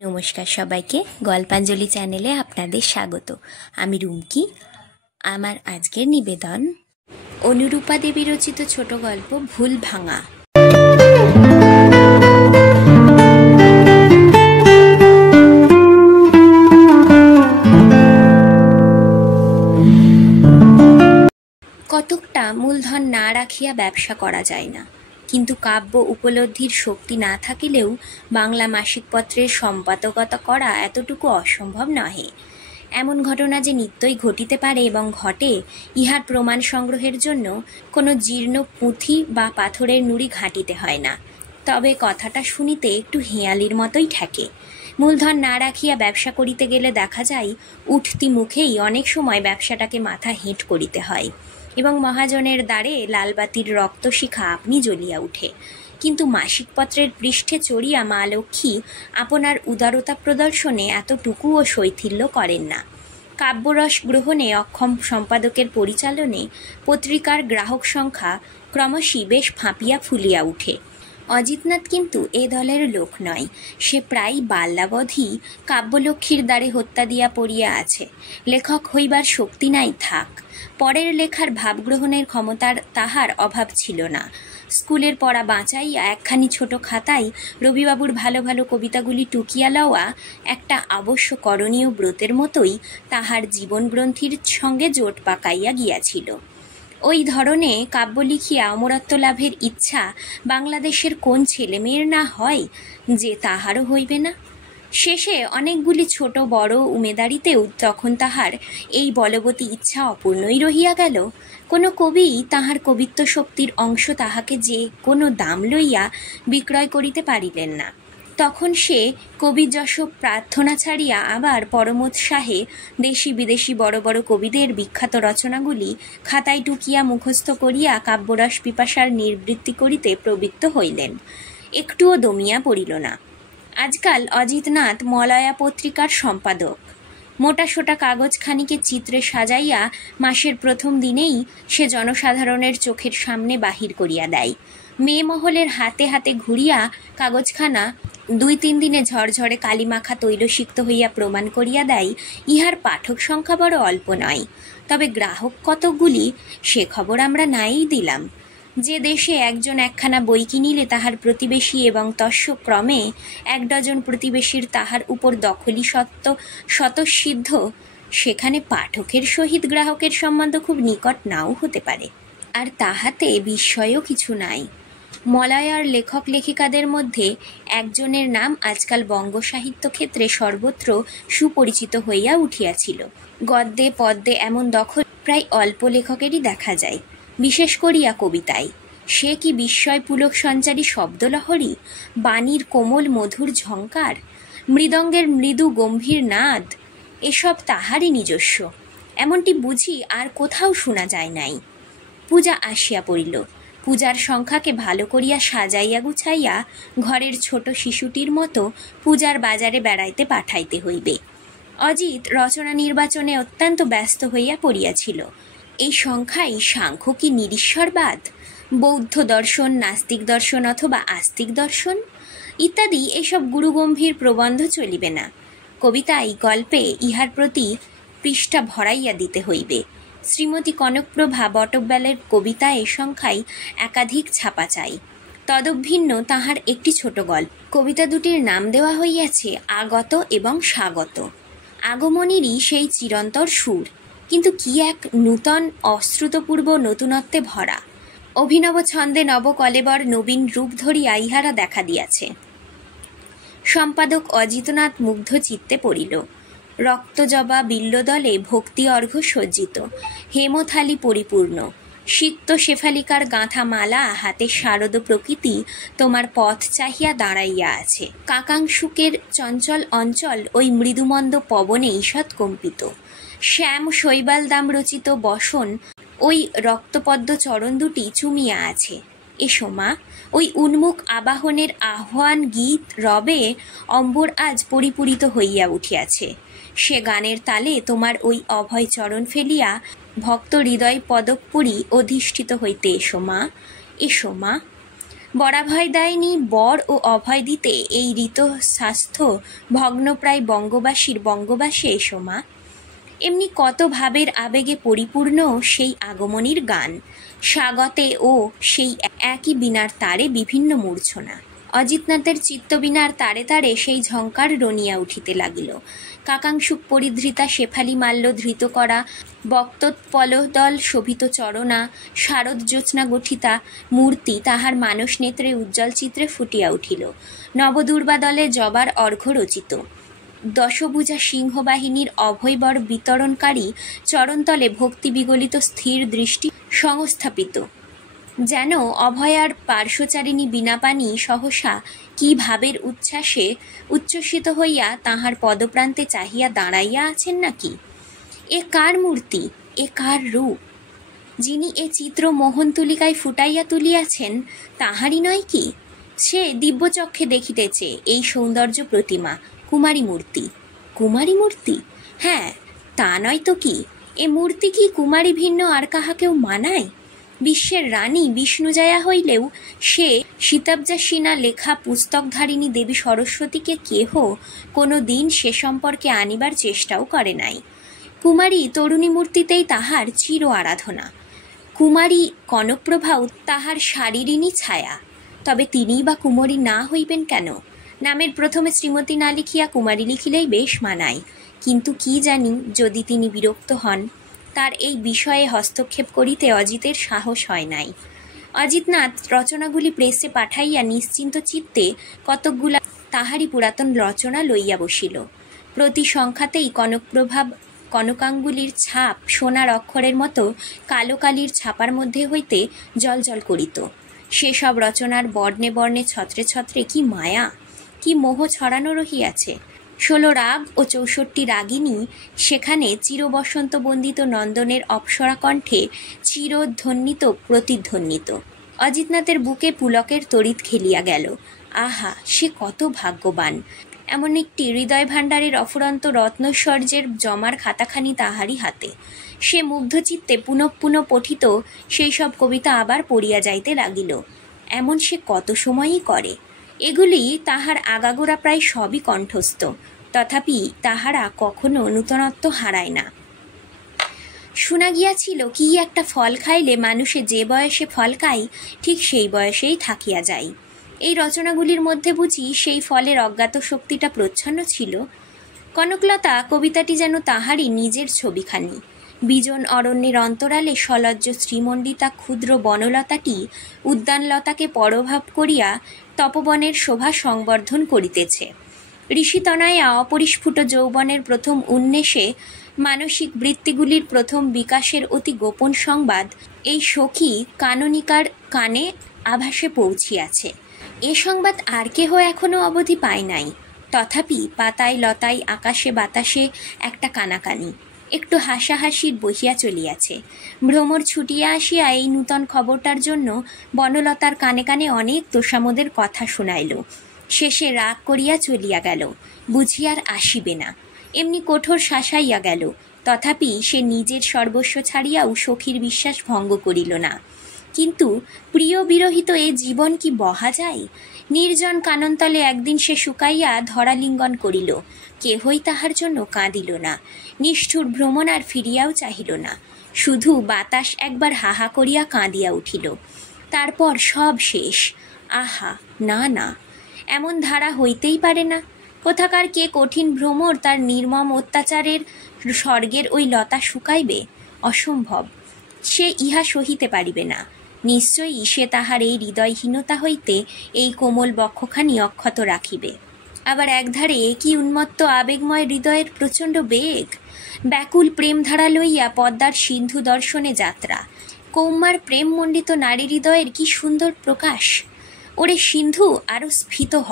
নমস্কার সবাইকে, গল্পাঞ্জলি চ্যানেলে আপনাদের স্বাগত। আমি রুমকি। আমার আজকের নিবেদন অনুরূপা দেবী রচিত ছোট গল্প ভুল ভাঙা। কতকটা মূলধন না রাখিয়া ব্যবসা করা যায় না, কিন্তু কাব্য উপলব্ধির শক্তি না থাকিলেও বাংলা মাসিকপত্রের সম্পাদকতা করা এতটুকু অসম্ভব নহে। এমন ঘটনা যে নিত্যই ঘটিতে পারে এবং ঘটে, ইহার প্রমাণ সংগ্রহের জন্য কোনো জীর্ণ পুঁথি বা পাথরের নুড়ি ঘাঁটিতে হয় না। তবে কথাটা শুনিতে একটু হেঁয়ালির মতোই ঠেকে। মূলধন না রাখিয়া ব্যবসা করিতে গেলে দেখা যায় উঠতি মুখেই অনেক সময় ব্যবসাটাকে মাথা হেঁট করিতে হয় এবং মহাজনের দ্বারে লালবাতির রক্তশিখা আপনি জ্বলিয়া উঠে। কিন্তু মাসিকপত্রের পৃষ্ঠে চড়িয়া মা লক্ষ্মী আপনার উদারতা প্রদর্শনে এতটুকুও শৈথিল্য করেন না। কাব্যরস গ্রহণে অক্ষম সম্পাদকের পরিচালনে পত্রিকার গ্রাহক সংখ্যা ক্রমশই বেশ ফাঁপিয়া ফুলিয়া উঠে। অজিতনাথ কিন্তু এ দলের লোক নয়। সে প্রায় বাল্যাবধি কাব্যলক্ষ্মীর দ্বারে হত্যা দিয়া পড়িয়া আছে। লেখক হইবার শক্তি নাই থাক, পরের লেখার ভাবগ্রহণের ক্ষমতার তাহার অভাব ছিল না। স্কুলের পড়া বাঁচাইয়া একখানি ছোট খাতায় রবিবাবুর ভালো ভালো কবিতাগুলি টুকিয়া লওয়া একটা অবশ্য করণীয় ব্রতের মতোই তাহার জীবনগ্রন্থির সঙ্গে জোট পাকাইয়া গিয়াছিল। ওই ধরনে কাব্য লিখিয়া অমরত্ব লাভের ইচ্ছা বাংলাদেশের কোন ছেলেমেয়ের না হয় যে তাহারও হইবে না? শেষে অনেকগুলি ছোট বড় উমেদারিতেও তখন তাহার এই বলবতী ইচ্ছা অপূর্ণই রহিয়া গেল। কোনো কবি তাহার কবিত্ব শক্তির অংশ তাহাকে যে কোনো দাম লইয়া বিক্রয় করিতে পারিলেন না। তখন সে কবিযশ প্রার্থনা ছাড়িয়া আবার পরমোৎসাহে দেশি বিদেশি বড় বড় কবিদের বিখ্যাত রচনাগুলি খাতায় টুকিয়া মুখস্থ করিয়া কাব্যরস পিপাসার নিবৃত্তি করিতে প্রবৃত্ত হইলেন। একটুও দমিয়া পড়িল না। আজকাল অজিতনাথ মলয়া পত্রিকার সম্পাদক। মোটা সোটা কাগজখানিকে চিত্রে সাজাইয়া মাসের প্রথম দিনেই সে জনসাধারণের চোখের সামনে বাহির করিয়া দেয়। মেয়ে মহলের হাতে হাতে ঘুরিয়া কাগজখানা 2-3 দিনে ঝরঝরে কালিমাখা তৈলসিক্ত হইয়া প্রমাণ করিয়া দেয় ইহার পাঠক সংখ্যা বড় অল্প নয়। তবে গ্রাহক কতকগুলি সে খবর আমরা নাই দিলাম। যে দেশে একজন একখানা বই কিনিলে তাহার প্রতিবেশী এবং তস্যক্রমে 1 ডজন প্রতিবেশীর তাহার উপর দখলি স্বতঃসিদ্ধ, সেখানে পাঠকের সহিত গ্রাহকের সম্বন্ধ খুব নিকট নাও হতে পারে। আর তাহাতে বিস্ময়ও কিছু নাই। মলয়ার লেখক লেখিকাদের মধ্যে একজনের নাম আজকাল বঙ্গ সাহিত্য ক্ষেত্রে সর্বত্র সুপরিচিত হইয়া উঠিয়াছিল। গদ্যে পদ্যে এমন দখল প্রায় অল্প লেখকেরই দেখা যায়, বিশেষ করিয়া কবিতায়। সে কি বিস্ময় পুলক সঞ্চারী শব্দলহরী, বাণীর কোমল মধুর ঝঙ্কার, মৃদঙ্গের মৃদু গম্ভীর নাদ, এসব তাহারই নিজস্ব। এমনটি বুঝি আর কোথাও শোনা যায় নাই। পূজা আসিয়া পড়িল। পূজার সংখ্যাকে ভালো করিয়া সাজাইয়া গুছাইয়া ঘরের ছোট শিশুটির মতো পূজার বাজারে বেড়াইতে পাঠাইতে হইবে। অজিত রচনা নির্বাচনে অত্যন্ত ব্যস্ত হইয়া পড়িয়াছিল। এই সংখ্যায় সাংখ্য কি নিরীশ্বরবাদ, বৌদ্ধ দর্শন নাস্তিক দর্শন অথবা আস্তিক দর্শন ইত্যাদি এসব গুরুগম্ভীর প্রবন্ধ চলিবে না। কবিতায় গল্পে ইহার প্রতি পৃষ্ঠা ভরাইয়া দিতে হইবে। শ্রীমতী কনকপ্রভা বটব্যালের কবিতা এ সংখ্যায় একাধিক ছাপা চাই। তদভিন্ন তাহার একটি ছোট গল্প। কবিতা দুটির নাম দেওয়া হইয়াছে আগত এবং স্বাগত। আগমনীরই সেই চিরন্তর সুর, কিন্তু কি এক নূতন অশ্রুতপূর্ব নতুনত্বে ভরা। অভিনব ছন্দে নবকলেবর নবীন রূপ ধরিয়া ইহারা দেখা দিয়াছে। সম্পাদক অজিতনাথ মুগ্ধ চিত্তে পড়িল। রক্তজবা বিল্লদলে ভক্তি অর্ঘ্য সজ্জিত, হেমথালি পরিপূর্ণ, সিক্ত শেফালিকার গাঁথা মালা হাতে শারদ প্রকৃতি তোমার পথ চাহিয়া দাঁড়াইয়া আছে। কাকাংশুকের চঞ্চল অঞ্চল ওই মৃদুমন্দ পবনে ঈষৎ কম্পিত। শ্যাম শৈবাল দাম রচিত বসন ওই রক্তপদ্ম চরণ দুটি চুমিয়া আছে। এসো মা, ওই উন্মুখ আবাহনের আহ্বান গীত রবে অম্বর আজ পরিপূরিত হইয়া উঠিয়াছে। সে গানের তালে তোমার ওই অভয় চরণ ফেলিয়া ভক্ত হৃদয় পদপুরী অধিষ্ঠিত হইতে এসো মা, এসো মা। বরাভয় দেয়নি বর ও অভয় দিতে এই ঋত স্বাস্থ্য ভগ্নপ্রায় বঙ্গবাসীর বঙ্গবাসে এসো মা। এমনি কত ভাবের আবেগে পরিপূর্ণ সেই আগমনীর গান, স্বাগতে ও সেই একই বীণার তারে বিভিন্ন মূর্ছনা। অজিতনাথের চিত্তবীণার তারে তারে সেই ঝঙ্কার রনিয়া উঠিতে লাগিল। কাকাংশুক পরিধৃতা শেফালি মাল্য ধৃত করা বক্তোৎপলদল শোভিত চরণা শারদ জ্যোৎস্না গঠিতা মূর্তি তাহার মানস নেত্রে উজ্জ্বল চিত্রে ফুটিয়া উঠিল। নবদুর্বাদলে জবার অর্ঘ্য রচিত, দশভুজা সিংহবাহিনীর অভয়বর বিতরণকারী চরণতলে ভক্তি বিগলিত স্থির দৃষ্টি সংস্থাপিত। যেন অভয়ার পার্শ্বচারিণী বীণাপাণি সহসা কি ভাবের উচ্ছ্বাসে উচ্ছ্বসিত হইয়া তাহার পদপ্রান্তে চাহিয়া দাঁড়াইয়া আছেন নাকি। এ কার মূর্তি, এ কার রূপ? যিনি এ চিত্র মোহন তুলিকায় ফুটাইয়া তুলিয়াছেন তাহারই নয় কি? সে দিব্যচক্ষে দেখিতেছে এই সৌন্দর্য প্রতিমা কুমারী মূর্তি। কুমারী মূর্তি? হ্যাঁ, তা নয় তো কি। এ মূর্তি কি কুমারী ভিন্ন আর কাহাকেও মানায়? বিশ্বের রানী বিষ্ণুজায়া হইলেও সে শীতাব্জাসীনা লেখা পুস্তকধারিণী দেবী সরস্বতীকে কেহ কোনো দিন সে সম্পর্কে আনিবার চেষ্টাও করে নাই। কুমারী তরুণী মূর্তিতেই তাহার চির আরাধনা। কুমারী কনকপ্রভাও তাহার শারীরিণী ছায়া। তবে তিনিই বা কুমারী না হইবেন কেন? নামের প্রথমে শ্রীমতী না লিখিয়া কুমারী লিখিলেই বেশ মানায়। কিন্তু কি জানি যদি তিনি বিরক্ত হন। তার এই বিষয়ে হস্তক্ষেপ করিতে অজিতের সাহস হয় নাই। অজিতনাথ রচনাগুলি প্রেসে পাঠাইয়া নিশ্চিন্ত চিত্তে কতকগুলা তাহারই পুরাতন রচনা লইয়া বসিল। প্রতি সংখ্যাতেই কনকপ্রভাব কনকাঙ্গুলির ছাপ সোনার অক্ষরের মতো কালো কালির ছাপার মধ্যে হইতে জলজল করিত। সেসব রচনার বর্ণে বর্ণে ছত্রে ছত্রে কি মায়া, কি মোহ ছড়ানো রহিয়াছে। 16 রাগ ও 64 রাগিনী সেখানে চিরবসন্ত বন্দিত নন্দনের অপ্সরা কণ্ঠে চিরধ্বনিত প্রতিধ্বনিত। অজিতনাথের বুকে পুলকের তড়িৎ খেলিয়া গেল। আহা, সে কত ভাগ্যবান! এমন একটি হৃদয় ভাণ্ডারের অফুরন্ত রত্নৈশ্বর্যের জমার খাতাখানি তাহারই হাতে। সে মুগ্ধচিত্তে পুনঃ পুনঃ পঠিত সেই সব কবিতা আবার পড়িয়া যাইতে লাগিল। এমন সে কত সময়ই করে। এগুলি তাহার আগাগোড়া প্রায় সবই কণ্ঠস্থ, তথাপি তাহারা কখনো নূতনত্ব হারায় না। শোনা গিয়াছিল কি একটা ফল খাইলে মানুষে যে বয়সে ফল খায় ঠিক সেই বয়সেই থাকিয়া যায়। এই রচনাগুলির মধ্যে বুঝি সেই ফলের অজ্ঞাত শক্তিটা প্রচ্ছন্ন ছিল। কনকলতা কবিতাটি যেন তাহারই নিজের ছবিখানি। বিজন অরণ্যের অন্তরালে সলজ্জ শ্রীমণ্ডিতা ক্ষুদ্র বনলতাটি উদ্যানলতাকে পরভাব করিয়া তপবনের শোভা সংবর্ধন করিতেছে। ঋষিতনয়া অপরিস্ফুট যৌবনের প্রথম উন্মেষে মানসিক বৃত্তিগুলির প্রথম বিকাশের অতি গোপন সংবাদ এই সখী কাননিকার কানে আভাসে পৌঁছিয়াছে। এ সংবাদ আর কেহ এখনো অবধি পায় নাই। তথাপি পাতায় লতায় আকাশে বাতাসে একটা কানাকানি, একটু হাসাহাসির বহিয়া চলিয়াছে। ভ্রমর ছুটিয়া আসিয়া এই নূতন খবরটার জন্য বনলতার কানে কানে অনেক তোষামোদের কথা শুনাইল। শেষে রাগ করিয়া চলিয়া গেল, বুঝিয়ার আসিবে না, এমনি কঠোর শাসাইয়া গেল। তথাপি সে নিজের সর্বস্ব ছাড়িয়াও সখীর বিশ্বাস ভঙ্গ করিল না। কিন্তু প্রিয় বিরহিত এ জীবন কি বহা যায়? নির্জন কাননতলে একদিন সে শুকাইয়া ধরালিঙ্গন করিল। কেহই তাহার জন্য কাঁদিল না। নিষ্ঠুর ভ্রমণ আর ফিরিয়াও চাহিল না। শুধু বাতাস একবার হাহা করিয়া কাঁদিয়া উঠিল। তারপর সব শেষ। আহা, না না, এমন ধারা হইতেই পারে না। কোথাকার কে কঠিন ভ্রমর তার নির্মম অত্যাচারের স্বর্গের ওই লতা শুকাইবে? অসম্ভব। সে ইহা সহিতে পারিবে না। নিশ্চয়ই সে তাহার এই হৃদয়হীনতা হইতে এই কোমল বক্ষখানি অক্ষত রাখিবে। আবার একধারে কি উন্মত্ত আবেগময় হৃদয়ের প্রচণ্ড বেগ! ব্যাকুল প্রেমধারা লইয়া পদ্মার সিন্ধু দর্শনে যাত্রা। কৌমার প্রেমমণ্ডিত নারী হৃদয়ের কি সুন্দর প্রকাশ! ওরে সিন্ধু, আরও স্ফীত হ।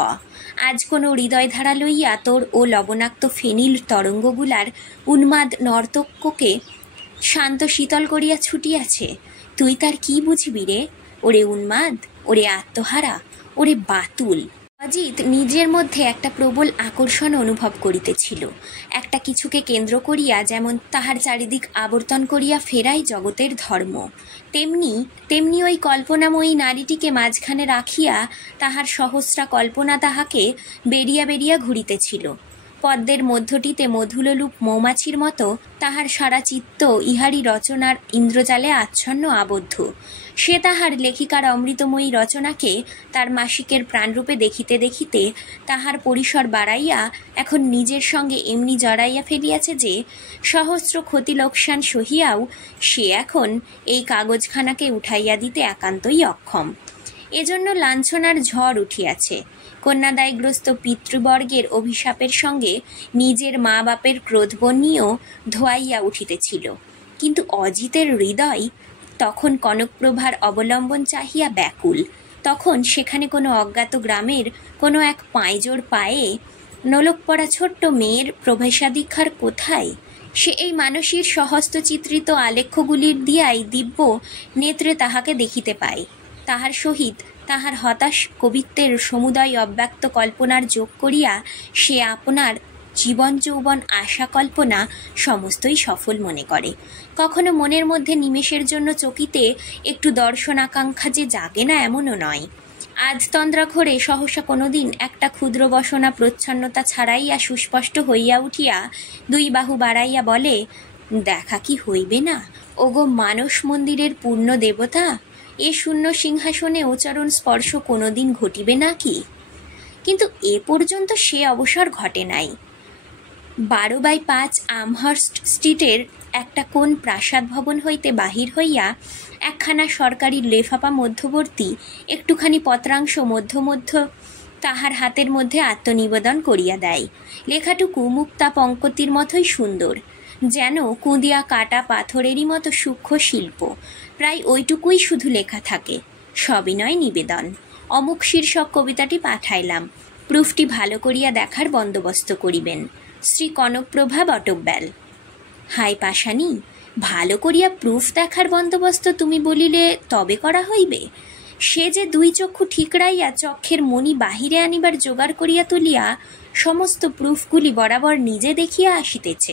আজ কোনো হৃদয়ধারা লইয়া তোর ও লবণাক্ত ফেনিল তরঙ্গগুলার উন্মাদ নর্তককে শান্ত শীতল করিয়া ছুটিয়াছে। তুই তার কি বুঝিবি রে? ওরে উন্মাদ, ওরে আত্মহারা, ওরে বাতুল! অজিত নিজের মধ্যে একটা প্রবল আকর্ষণ অনুভব করিতেছিল। একটা কিছুকে কেন্দ্র করিয়া যেমন তাহার চারিদিক আবর্তন করিয়া ফেরাই জগতের ধর্ম, তেমনি তেমনি ওই কল্পনাময়ী নারীটিকে মাঝখানে রাখিয়া তাহার সহস্রা কল্পনা তাহাকে বেরিয়া বেরিয়া ঘুরিতেছিল। পদ্মের মধ্যটিতে মধুলোলুপ মৌমাছির মতো তাহার সারা চিত্ত ইহারি রচনার ইন্দ্রজালে আচ্ছন্ন আবদ্ধ। সে তাহার লেখিকার অমৃতময়ী রচনাকে তার মাসিকের প্রাণরূপে দেখিতে দেখিতে তাহার পরিসর বাড়াইয়া এখন নিজের সঙ্গে এমনি জড়াইয়া ফেলিয়াছে যে সহস্র ক্ষতি লোকসান সহিয়াও সে এখন এই কাগজখানাকে উঠাইয়া দিতে একান্তই অক্ষম। এজন্য লাঞ্ছনার ঝড় উঠিয়াছে। কন্যাদায়গ্রস্ত পিতৃবর্গের অভিশাপের সঙ্গে নিজের মা বাপের ক্রোধবহ্নিও ধোয়াইয়া উঠিতেছিল। কিন্তু অজিতের হৃদয় তখন কনকপ্রভার অবলম্বন চাহিয়া ব্যাকুল। তখন সেখানে কোনো অজ্ঞাত গ্রামের কোনো এক পাঁইজোর পায়ে নোলক পড়া ছোট্ট মেয়ের প্রবেশাধিকার কোথায়? সে এই মানসীর সহস্তচিত্রিত আলেখ্যগুলির দিয়াই দিব্য নেত্রে তাহাকে দেখিতে পায়। তাহার সহিত তাহার হতাশ কবিত্বের সমুদয় অব্যক্ত কল্পনার যোগ করিয়া সে আপনার জীবন যৌবন আশা কল্পনা সমস্তই সফল মনে করে। কখনো মনের মধ্যে নিমেষের জন্য চকিতে একটু দর্শন আকাঙ্ক্ষা যে জাগে না এমনও নয়। আধতন্দ্রা ঘরে সহসা কোনোদিন একটা ক্ষুদ্র বসনা প্রচ্ছন্নতা ছাড়াইয়া সুস্পষ্ট হইয়া উঠিয়া দুই বাহু বাড়াইয়া বলে, দেখা কি হইবে না ওগো মানস মন্দিরের পূর্ণ দেবতা? এ শূন্য সিংহাসনে উচ্চারণ স্পর্শ কোনোদিন ঘটিবে না কি? কিন্তু এ পর্যন্ত সে অবসর ঘটে নাই। 12/5 আমহার্স্ট স্ট্রিটের একটা কোন প্রাসাদ ভবন হইতে বাহির হইয়া একখানা সরকারি লেফাপা মধ্যবর্তী একটুখানি পত্রাংশ মধ্য তাহার হাতের মধ্যে আত্মনিবেদন করিয়া দেয়। লেখাটুকু মুক্তা পঙ্কতির মতোই সুন্দর, যেন কুঁদিয়া কাটা পাথরেরই মতো সূক্ষ্ম শিল্প। প্রায় ওইটুকুই শুধু লেখা থাকে, সবিনয় নিবেদন। অমুক শীর্ষক কবিতাটি পাঠাইলাম, প্রুফটি ভালো করিয়া দেখার বন্দোবস্ত করিবেন। শ্রী কনকপ্রভা বটব্যাল। হাই পাশানি, ভালো করিয়া প্রুফ দেখার বন্দোবস্ত তুমি বলিলে তবে করা হইবে? সে যে দুই চক্ষু ঠিকরাইয়া চক্ষের মণি বাহিরে আনিবার জোগাড় করিয়া তুলিয়া সমস্ত প্রুফগুলি বরাবর নিজে দেখিয়া আসিতেছে,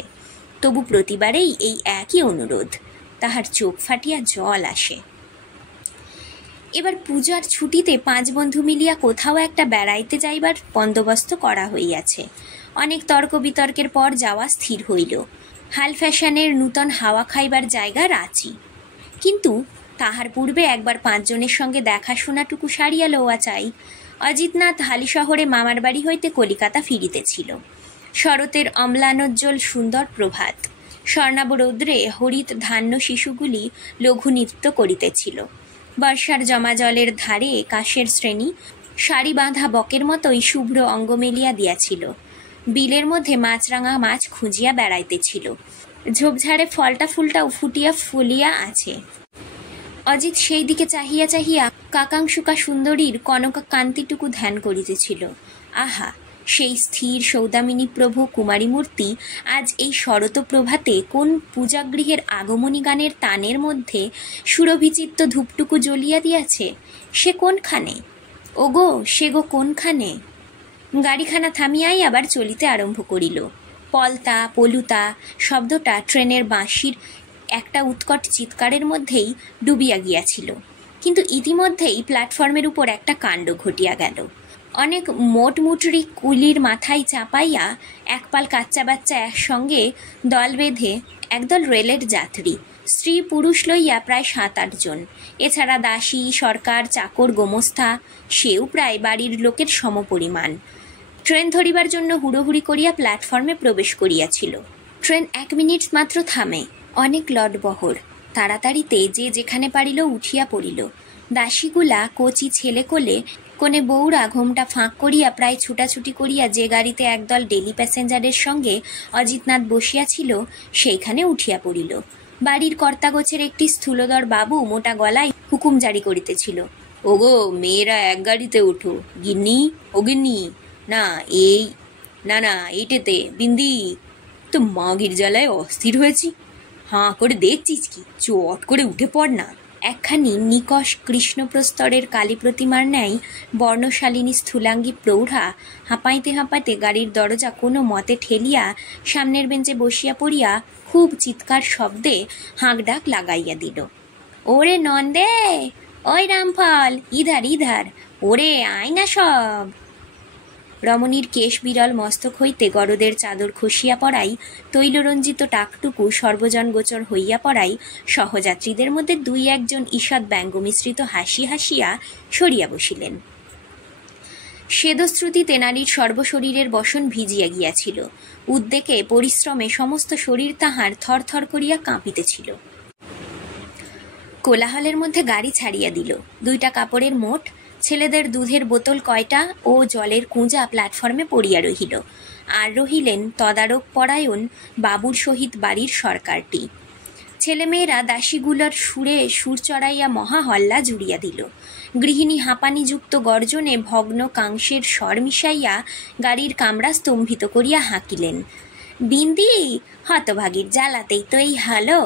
তবু প্রতিবারেই এই একই অনুরোধ। তাহার চোখ ফাটিয়া জল আসে। এবার পূজার ছুটিতে 5 বন্ধু মিলিয়া কোথাও একটা বেড়াইতে যাইবার বন্দোবস্ত করা হইয়াছে। অনেক তর্ক বিতর্কের পর যাওয়া স্থির হইল। হাল ফ্যাশনের নূতন হাওয়া খাইবার জায়গা রাঁচি। কিন্তু তাহার পূর্বে একবার 5 জনের সঙ্গে দেখাশোনাটুকু সারিয়া লওয়া চাই। অজিতনাথ হালিশহরে মামার বাড়ি হইতে কলিকাতা ফিরিতেছিল। শরতের অম্লানোজ্জ্বল সুন্দর প্রভাত। স্বর্ণাব রৌদ্রে হরিত ধান্য শিশুগুলি লঘু নৃত্য করিতেছিল। বর্ষার জমা জলের ধারে কাশের শ্রেণী সারি বাঁধা বকের মতোই শুভ্র অঙ্গ মেলিয়া দিয়াছিল। বিলের মধ্যে মাছরাঙা মাছ খুঁজিয়া বেড়াইতেছিল। ঝোপঝাড়ে ফলটা ফুলটাও ফুটিয়া ফুলিয়া আছে। অজিত সেই দিকে চাহিয়া চাহিয়া কাকাংশুকা সুন্দরীর কনকা কান্তিটুকু ধ্যান করিতেছিল। আহা, সেই স্থির সৌদামিনী প্রভু কুমারী মূর্তি আজ এই শরত প্রভাতে কোন পূজাগৃহের আগমনী গানের তানের মধ্যে সুরভিচিত্ত ধূপটুকু জ্বলিয়া দিয়াছে। সে কোনখানে? ওগো, সে গো কোনখানে? গাড়িখানা থামিয়াই আবার চলিতে আরম্ভ করিল। পলতা পলুতা শব্দটা ট্রেনের বাঁশির একটা উৎকট চিৎকারের মধ্যেই ডুবিয়া গিয়াছিল। কিন্তু ইতিমধ্যেই প্ল্যাটফর্মের উপর একটা কাণ্ড ঘটিয়া গেল। অনেক মোটমুটরি কুলির মাথায় চাপাইয়া একপাল কাচ্চা বাচ্চা একসঙ্গে দল বেঁধে একদল রেলের যাত্রী, স্ত্রী পুরুষ লইয়া প্রায় 7-8 জন। এছাড়া দাসী, সরকার, চাকর, গোমস্তা, সেও প্রায় বাড়ির লোকের সমপরিমাণ। ট্রেন ধরিবার জন্য হুড়োহুড়ি করিয়া প্ল্যাটফর্মে প্রবেশ করিয়াছিল। ট্রেন 1 মিনিট মাত্র থামে। অনেক লটবহর। তাড়াতাড়িতে যে যেখানে পারিল উঠিয়া পড়িল। দাসীগুলা কচি ছেলে কোলে কোনে বউরা ঘোমটা ফাঁক করিয়া প্রায় ছুটাছুটি করিয়া যে গাড়িতে একদল ডেলি প্যাসেঞ্জারের সঙ্গে অজিতনাথ বসিয়াছিল সেইখানে উঠিয়া পড়িল। বাড়ির কর্তাগোছের একটি স্থূলদর বাবু মোটা গলায় হুকুম জারি করিতেছিল, ওগো মেয়েরা এক গাড়িতে উঠো। গিন্নি, ও গিন্নি, না এই না না এইটেতে। বিন্দি, তো মাগির জ্বালায় অস্থির হয়েছি। হাঁ করে দেখছিস কি? চট করে উঠে পড় না। একখানি নিকষ কৃষ্ণপ্রস্তরের কালী প্রতিমার ন্যায় বর্ণশালিনী স্থূলাঙ্গী প্রৌঢ়া হাঁপাইতে হাঁপাইতে গাড়ির দরজা কোনো মতে ঠেলিয়া সামনের বেঞ্চে বসিয়া পড়িয়া খুব চিৎকার শব্দে হাঁকডাক লাগাইয়া দিল। ওরে নন্দে, ওই রামফল, ইধার ইধার, ওরে আয় না সব। রমণীর কেশ বিরল মস্তক হইতে গরদের চাদর খসিয়া পড়াই, তৈলরঞ্জিত টাকটুকু সর্বজন গোচর হইয়া পড়াই সহযাত্রীদের মধ্যে দুই একজন ঈষৎ ব্যঙ্গমিশ্রিত হাসি হাসিয়া সরিয়া বসিলেন। স্বেদশ্রুতিতে নারীর সর্বশরীরের বসন ভিজিয়া গিয়াছিল। উদ্বেগে পরিশ্রমে সমস্ত শরীর তাহার থরথর করিয়া কাঁপিতেছিল। কোলাহলের মধ্যে গাড়ি ছাড়িয়া দিল। 2টা কাপড়ের মোট, ছেলেদের দুধের বোতল কয়টা ও জলের কুঁজা প্ল্যাটফর্মে পড়িয়া রহিল। আর রহিলেন তদারক পরায়ণ বাবুর সহিত বাড়ির সরকারটি। ছেলেমেয়েরা দাসীগুলোর সুরে সুর চড়াইয়া মহা হল্লা জুড়িয়া দিল। গৃহিণী হাঁপানিযুক্ত গর্জনে ভগ্ন কাংসের স্বর মিশাইয়া গাড়ির কামরা স্তম্ভিত করিয়া হাঁকিলেন। বিন্দি, হতভাগীর জ্বালাতেই তো এই হালো।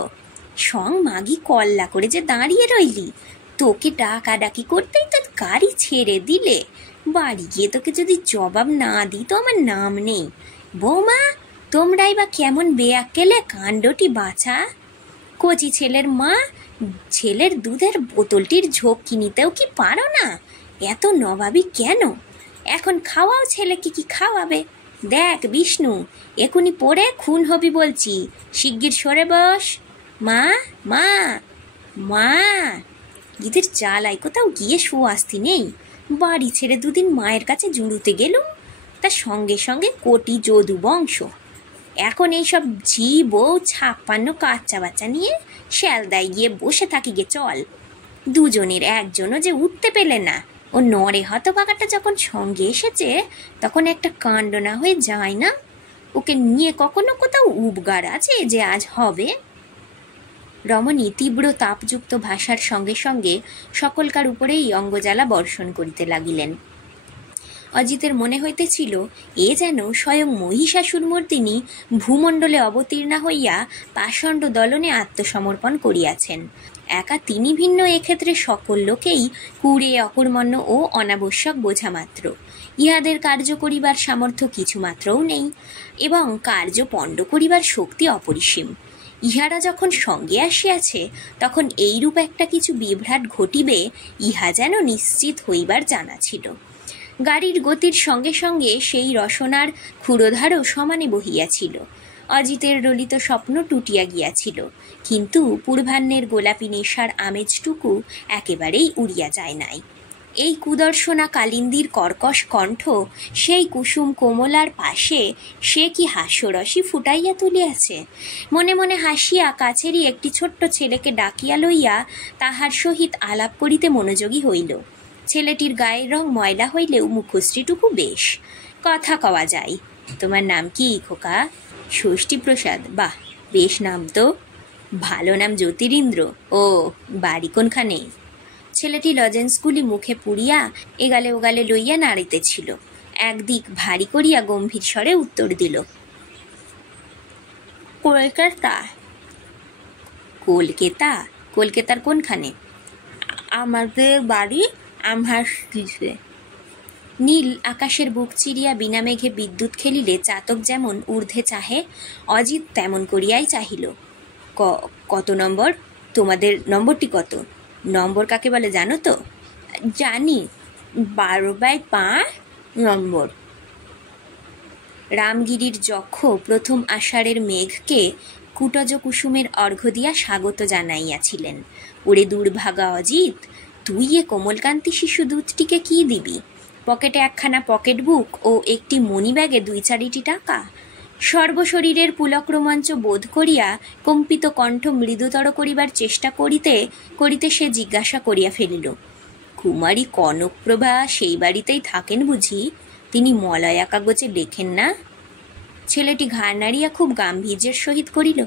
সং মাগি কল্লা করে যে দাঁড়িয়ে রইলি, তোকে ডাকাডাকি করতেই তো গাড়ি ছেড়ে দিলে। বাড়ি গিয়ে তোকে যদি জবাব না দিই তো আমার নাম নেই। বৌমা, তোমরাই বা কেমন বেয়াক্কেলে কাণ্ডটি বাছা। কচি ছেলের মা, ছেলের দুধের বোতলটির ঝোঁক কিনিতেও কি পারো না? এত নবাবি কেন? এখন খাওয়াও ছেলেকে, কি খাওয়াবে? দেখ বিষ্ণু, এখুনি পড়ে খুন হবি বলছি, শিগগির সরে বস। মা, মা, মা। গিদের জ্বালাই কোথাও গিয়ে সুয়াস্তি নেই। বাড়ি ছেড়ে 2 দিন মায়ের কাছে জুড়ুতে গেলুম, তার সঙ্গে সঙ্গে কোটি যদু বংশ। এখন এইসব ঝি বউ 56 কাচ্চা বাচ্চা নিয়ে শ্যালদায় গিয়ে বসে থাকি গে চল। দুজনের একজনও যে উঠতে পেলে না। ও নরে হতভাগাটা যখন সঙ্গে এসেছে তখন একটা কাণ্ড না হয়ে যায় না? ওকে নিয়ে কখনো কোথাও উপগার আছে যে আজ হবে? রমণী তীব্র তাপযুক্ত ভাষার সঙ্গে সঙ্গে সকলকার উপরেই অঙ্গজ্বালা বর্ষণ করিতে লাগিলেন। অজিতের মনে হইতেছিল এ যেন স্বয়ং মহিষাসুরমর্দিনী ভূমণ্ডলে অবতীর্ণা হইয়া পাষণ্ড দলনে আত্মসমর্পণ করিয়াছেন। একা তিনি ভিন্ন, এক্ষেত্রে সকল লোকেই কুড়ে অকর্মণ্য ও অনাবশ্যক বোঝা মাত্র। ইহাদের কার্য করিবার সামর্থ্য কিছুমাত্রও নেই এবং কার্য পণ্ড করিবার শক্তি অপরিসীম। ইহারা যখন সঙ্গে আসিয়াছে তখন এইরূপ একটা কিছু বিভ্রাট ঘটিবে ইহা যেন নিশ্চিত হইবার জানা ছিল। গাড়ির গতির সঙ্গে সঙ্গে সেই রসনার ক্ষুরোধারও সমানে বহিয়াছিল। অজিতের ললিত স্বপ্ন টুটিয়া গিয়াছিল, কিন্তু পূর্বাহ্নের গোলাপী নেশার আমেজটুকু একেবারেই উড়িয়া যায় নাই। এই কুদর্শনা কালিন্দীর কর্কশ কণ্ঠ সেই কুসুম কোমলার পাশে সে কি হাস্যরসই ফুটাইয়া তুলিয়াছে। মনে মনে হাসিয়া কাছেরই একটি ছোট্ট ছেলেকে ডাকিয়া লইয়া তাহার সহিত আলাপ করিতে মনোযোগী হইল। ছেলেটির গায়ের রং ময়লা হইলেও মুখশ্রীটুকু বেশ, কথা কওয়া যায়। তোমার নাম কি খোকা? ষষ্ঠীপ্রসাদ। বাহ, বেশ নাম তো। ভালো নাম জ্যোতিরিন্দ্র। ও, বাড়ি কোনখানে? ছেলেটি লজেন্সগুলি মুখে পুড়িয়া এগালে ওগালে লইয়া নাড়িতেছিল। একদিক ভারী করিয়া গম্ভীর স্বরে উত্তর দিল, কলকাতা। কলকাতা? কলকাতার কোনখানে? আমাদের বাড়ি আমহার্স্টে। নীল আকাশের বুক চিরিয়া বিনা মেঘে বিদ্যুৎ খেলিলে চাতক যেমন ঊর্ধ্বে চাহে, অজিত তেমন করিয়াই চাহিল। কত নম্বর? তোমাদের নম্বরটি কত? নম্বর কাকে বলে জানো তো? জানি, 12/5 নম্বর। রামগিরির যক্ষ প্রথম আষাঢ়ের মেঘকে কুটজ কুসুমের অর্ঘ্য দিয়া স্বাগত জানাইয়াছিলেন। ওরে দুর্ভাগা অজিত, তুই এ কোমলকান্তি শিশু দুধটিকে কি দিবি? পকেটে একখানা পকেট বুক ও একটি মনি ব্যাগে 2-4টি টাকা। সর্বশরীরের পুলক রোমাঞ্চ বোধ করিয়া কম্পিত কণ্ঠ মৃদুতর করিবার চেষ্টা করিতে করিতে সে জিজ্ঞাসা করিয়া ফেলিল, কুমারী কনকপ্রভা সেই বাড়িতেই থাকেন বুঝি? তিনি মলয়া কাগজে লেখেন না? ছেলেটি ঘাড় নাড়িয়া খুব গাম্ভীর্যের সহিত করিল,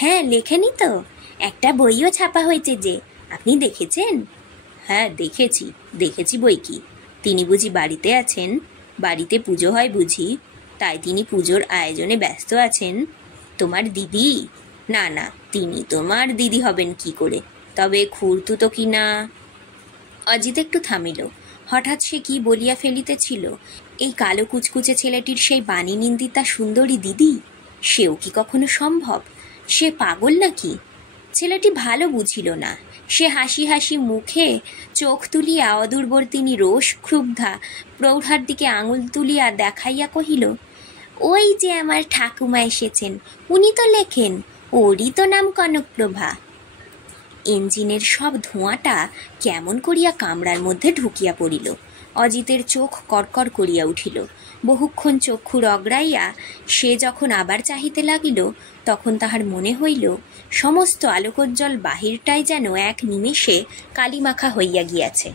হ্যাঁ, লেখেনি তো। একটা বইও ছাপা হয়েছে যে, আপনি দেখেছেন? হ্যাঁ, দেখেছি বই কি। তিনি বুঝি বাড়িতে আছেন? বাড়িতে পুজো হয় বুঝি, তাই তিনি পুজোর আয়োজনে ব্যস্ত আছেন। তোমার দিদি? না, তিনি তোমার দিদি হবেন কি করে? তবে খুড়তুতো কিনা। অজিত একটু থামিল। হঠাৎ সে কি বলিয়া ফেলিতেছিল? এই কালো কুচকুচে ছেলেটির সেই বাণী নিন্দিতা সুন্দরী দিদি, সেও কি কখনো সম্ভব? সে পাগল নাকি? ছেলেটি ভালো বুঝিল না। সে হাসি হাসি মুখে চোখ তুলিয়া অদূরবর্তিনী রোষ ক্ষুব্ধা প্রৌঢ়ার দিকে আঙুল তুলিয়া দেখাইয়া কহিল, ওই যে আমার ঠাকুমা এসেছেন, উনি তো লেখেন, ওরই তো নাম কনকপ্রভা। ইঞ্জিনের সব ধোঁয়াটা কেমন করিয়া কামরার মধ্যে ঢুকিয়া পড়িল। অজিতের চোখ কড়কড় করিয়া উঠিল। বহুক্ষণ চক্ষু রগড়াইয়া সে যখন আবার চাহিতে লাগিল, তখন তাহার মনে হইল সমস্ত আলোকোজ্জ্বল বাহিরটাই যেন এক নিমেষে কালিমাখা হইয়া গিয়াছে।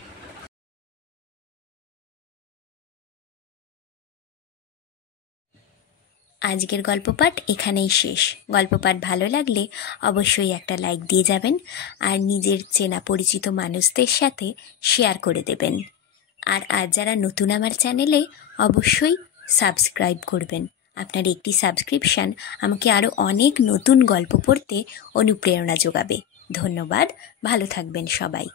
আজকের গল্পপাঠ এখানেই শেষ। গল্পপাঠ ভালো লাগলে অবশ্যই একটা লাইক দিয়ে যাবেন, আর নিজের চেনা পরিচিত মানুষদের সাথে শেয়ার করে দেবেন। আর আজ যারা নতুন আমার চ্যানেলে, অবশ্যই সাবস্ক্রাইব করবেন। আপনার একটি সাবস্ক্রিপশান আমাকে আরও অনেক নতুন গল্প পড়তে অনুপ্রেরণা যোগাবে। ধন্যবাদ। ভালো থাকবেন সবাই।